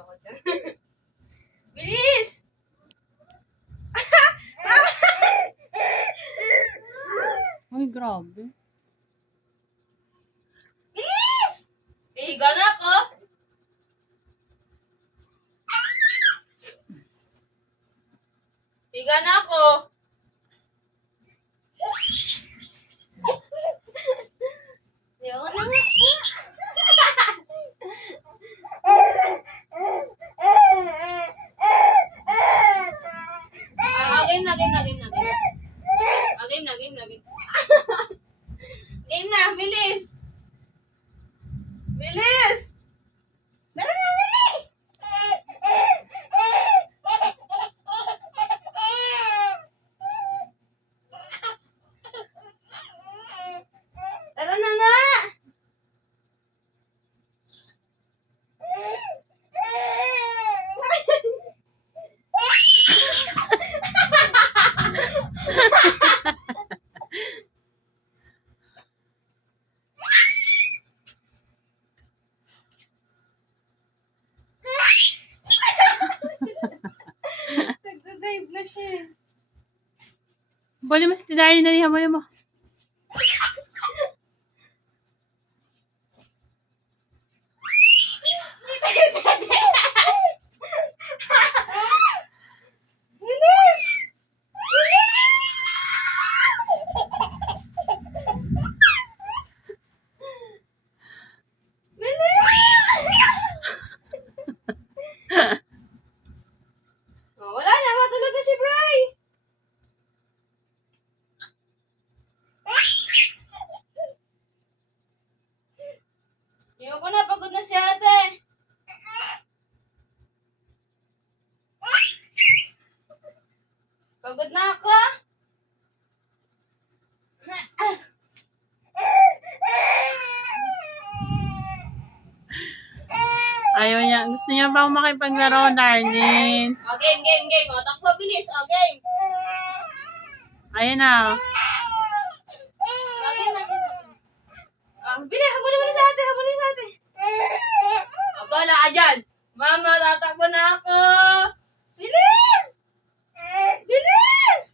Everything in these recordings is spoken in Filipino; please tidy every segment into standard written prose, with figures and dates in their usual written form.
ako dyan. Bilis! Ay, grabe. Bilis! Higa na ako. Higa na ako. Ayoko na nga. Game na. Game na, bilis! Bilis! Tara na, bilis! Tara na nga! Nagda-dive na siya. Habulin mo si Tidari na habulin mo. Bilis! Oh, wala na, matulog na si Bri. Ayoko na, pagod na si ate. Pagod na ako. Ayaw niya. Gusto niya bang makipaglaro, darling? O, game. O, takbo, bilis. O, game. Ayun na. O, game na. Bilis, habulin mo na sa ate. O, bala ka dyan. Mama, tatakbo na ako. Bilis! Bilis!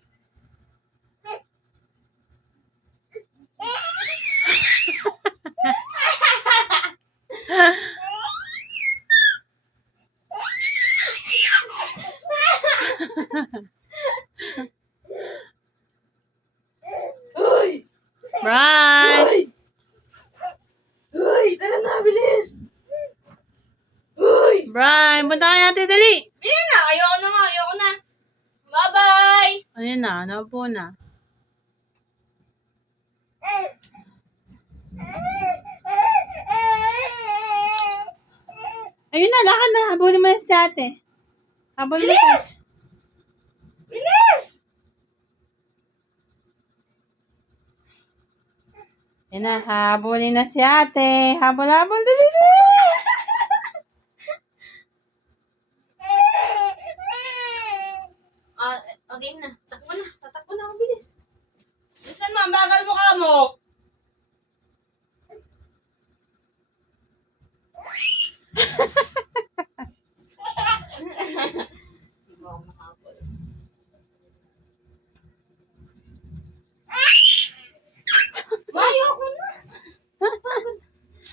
Uy! Brian! Uy! Tara na, bilis! Uy! Brian, punta ka natin, dali! Bili na! Ayoko na. Bye-bye! Ayun na, naupo na. Ayun na, lakad na. Habulin mo na si ate. Habulin mo na. Bilis! Bilis! Ayun na, habulin na si ate. Habol, dali.